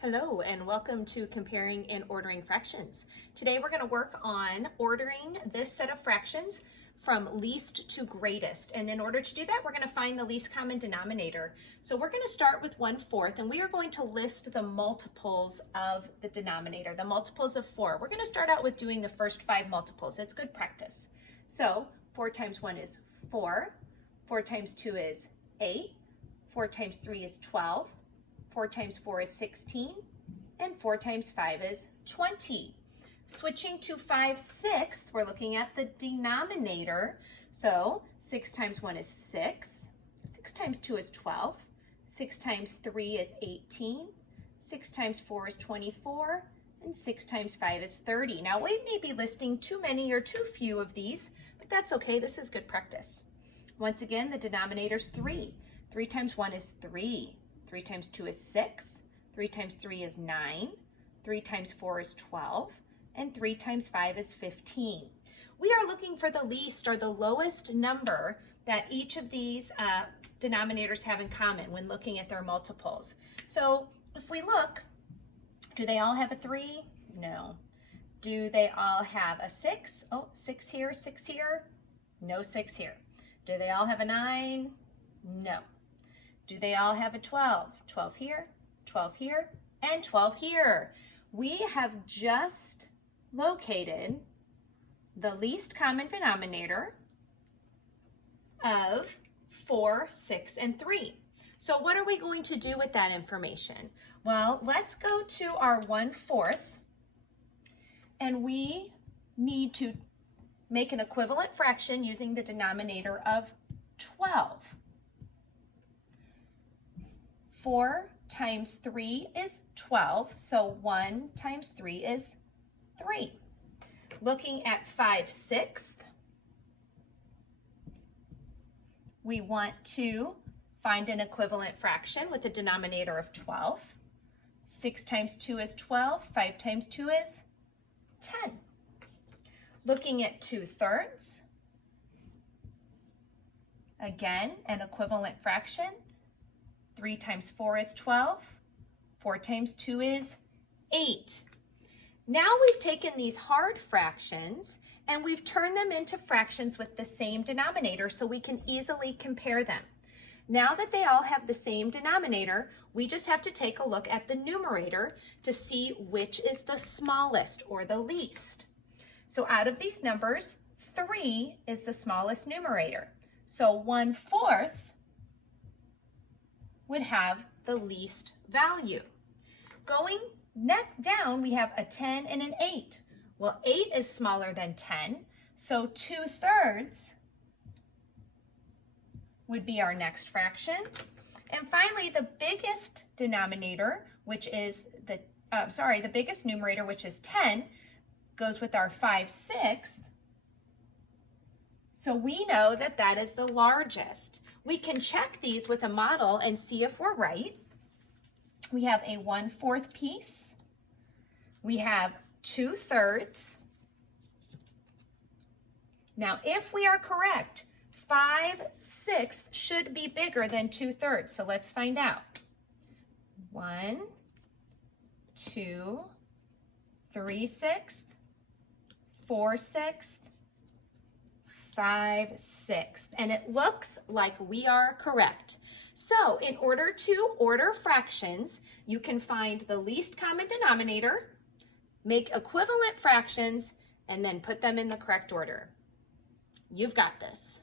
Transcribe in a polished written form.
Hello and welcome to Comparing and Ordering Fractions. Today we're going to work on ordering this set of fractions from least to greatest. And in order to do that, we're going to find the least common denominator. So we're going to start with 1/4 and we are going to list the multiples of the denominator, the multiples of 4. We're going to start out with doing the first 5 multiples. It's good practice. So 4 times 1 is 4, 4 times 2 is 8, 4 times 3 is 12, 4 times 4 is 16, and 4 times 5 is 20. Switching to 5/6, we're looking at the denominator. So 6 times 1 is 6, 6 times 2 is 12, 6 times 3 is 18, 6 times 4 is 24, and 6 times 5 is 30. Now we may be listing too many or too few of these, but that's okay, this is good practice. Once again, the denominator's 3. 3 times 1 is 3. 3 times 2 is 6, 3 times 3 is 9, 3 times 4 is 12, and 3 times 5 is 15. We are looking for the least or the lowest number that each of these denominators have in common when looking at their multiples. So if we look, do they all have a 3? No. Do they all have a 6? Oh, 6 here, 6 here. No 6 here. Do they all have a 9? No. Do they all have a 12? 12 here, 12 here, and 12 here. We have just located the least common denominator of 4, 6, and 3. So what are we going to do with that information? Well, let's go to our 1/4, and we need to make an equivalent fraction using the denominator of 12. 4 times 3 is 12, so 1 times 3 is 3. Looking at 5/6, we want to find an equivalent fraction with a denominator of 12. 6 times 2 is 12, 5 times 2 is 10. Looking at 2/3, again, an equivalent fraction. 3 times 4 is 12, 4 times 2 is 8. Now we've taken these hard fractions and we've turned them into fractions with the same denominator so we can easily compare them. Now that they all have the same denominator, we just have to take a look at the numerator to see which is the smallest or the least. So out of these numbers, 3 is the smallest numerator. So 1/4 would have the least value. Going down, we have a 10 and an 8. Well, 8 is smaller than 10, so 2/3 would be our next fraction. And finally, the biggest denominator, which is the biggest numerator, which is 10, goes with our 5/6. So we know that that is the largest. We can check these with a model and see if we're right. We have a 1/4 piece. We have 2/3. Now, if we are correct, 5/6 should be bigger than 2/3. So let's find out. 1, 2, 3/6, 4/6, 5/6, and it looks like we are correct. So in order to order fractions, you can find the least common denominator, make equivalent fractions, and then put them in the correct order. You've got this.